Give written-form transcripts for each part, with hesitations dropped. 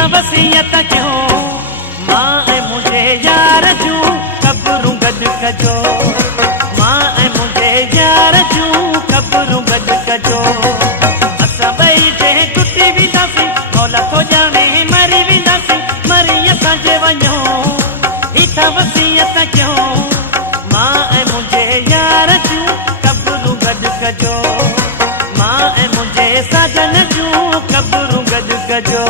था वसीयत क्यों माँ ऐ मुझे यार जूं कब्रूं गॾु कजो माँ ऐ मुझे यार जूं कब्रूं गॾु कजो असां ॿई जंहिं टुटी वेंदासीं मौला थो ॼाणे मरी वेंदासीं मरी असांजे वञो ही था वसीयत क्यों माँ ऐ मुझे यार जूं कब्रूं गॾु कजो माँ ऐ मुझे साजन जूं कब्रूं गॾु कजो।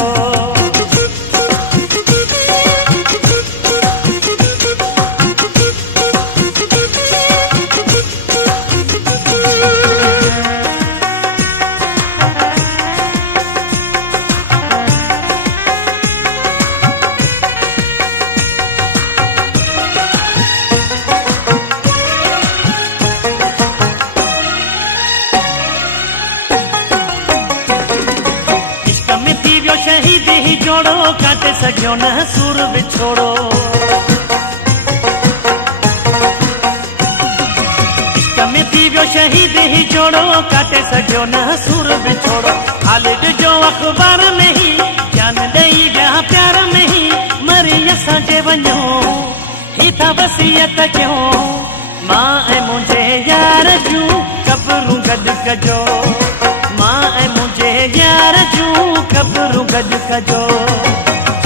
शहीद ही जोड़ो काटे सघियो न सूर विछोड़ो इश्क में थी वियो शहीद ही जोड़ो काटे सघियो न सूर विछोड़ो ख़ालिद जो अख़बार में ही जान ॾेई विया प्यार में ही मरी असांजे वञो ही था वसीयत कयो मां ऐं मुंहिंजे यार जूं कब्रूं गॾु कजो मां ऐं मुंहिंजे यार जूं कब्रूं गॾु कजो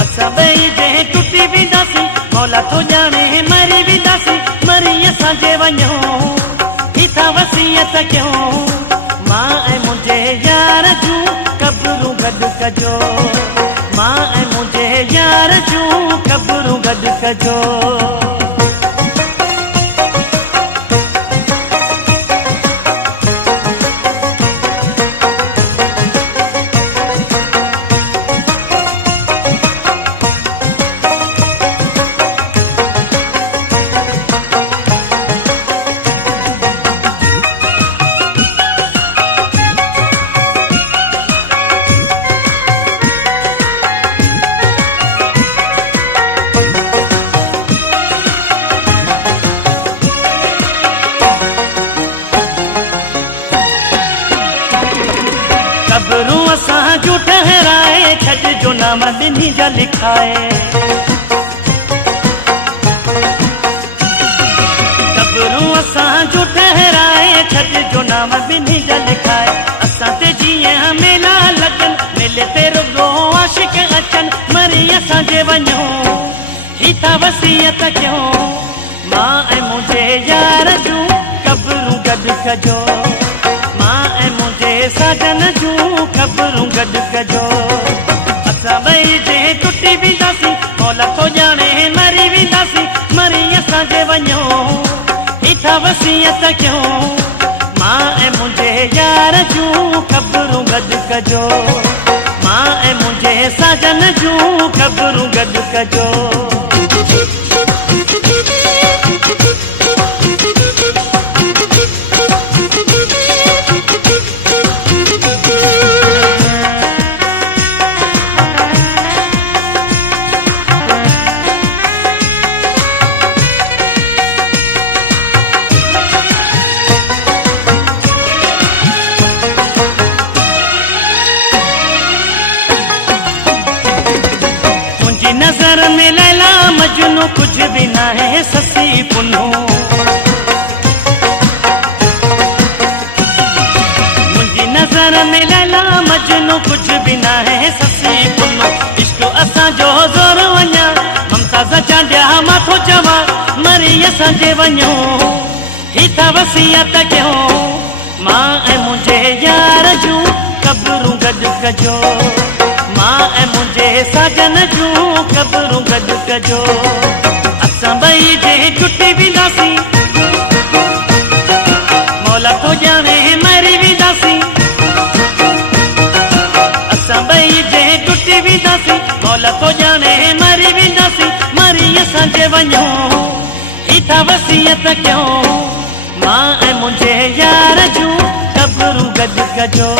असां ॿई जंहिं टुटी वेंदासीं मौला थो ॼाणे मरी वेंदासीं मरी असांजे वञो ही था वसीयत कयो मां ऐं मुंहिंजे यार जूं कब्रूं गॾु कजो मां ऐं मुंहिंजे यार जूं कब्रूं गॾु कजो। कब्रूं असां जूं ठहराए छॾिजो नाम ॾिनी जा लिखाए कब्रूं असां जूं ठहराए छॾिजो नाम ॾिनी जा लिखाए असां ते जीअं मेला लॻनि मेले ते रुॻो आशिक अचनि मरी असांजे वञो ही था वसीयत कयो मां ऐं मुंहिंजे यार जूं कब्रूं गॾु कजो मां ऐं मुंहिंजे साजन जूं कब्रूं गॾु कजो असां ॿई जंहिं टुटी वेंदासीं मौला थो ॼाणे मरी वेंदासीं मरी असांजे वञो ही था वसीयत कयो मां ऐं मुंहिंजे यार जूं कब्रूं गॾु कजो मां ऐं मुंहिंजे साजन जूं कब्रूं गॾु कजो। नजर में लैला मजनू कुछ भी ना है ससी पुन्नू मुंहिंजी नजर में लैला मजनू कुछ भी ना है ससी पुन्नू इश्क असांजो ज़ोर वञा ममताज़ चांडिया मां थो चवां मरी असांजे वञो ही था वसीयत कयो मां ऐं मुंहिंजे यार जूं कब्रूं गॾु कजो मां ऐं मुंहिंजे साजन जूं कब्रूं गॾु कजो असां ॿई जंहिं टुटी वेंदासीं मौला थो ॼाणे मरी वेंदासीं असां ॿई जंहिं टुटी वेंदासीं मौला थो ॼाणे मरी वेंदासीं मरी असांजे वञो ही था वसीयत कयो मां ऐं मुंहिंजे यार जूं कब्रूं गॾु कजो।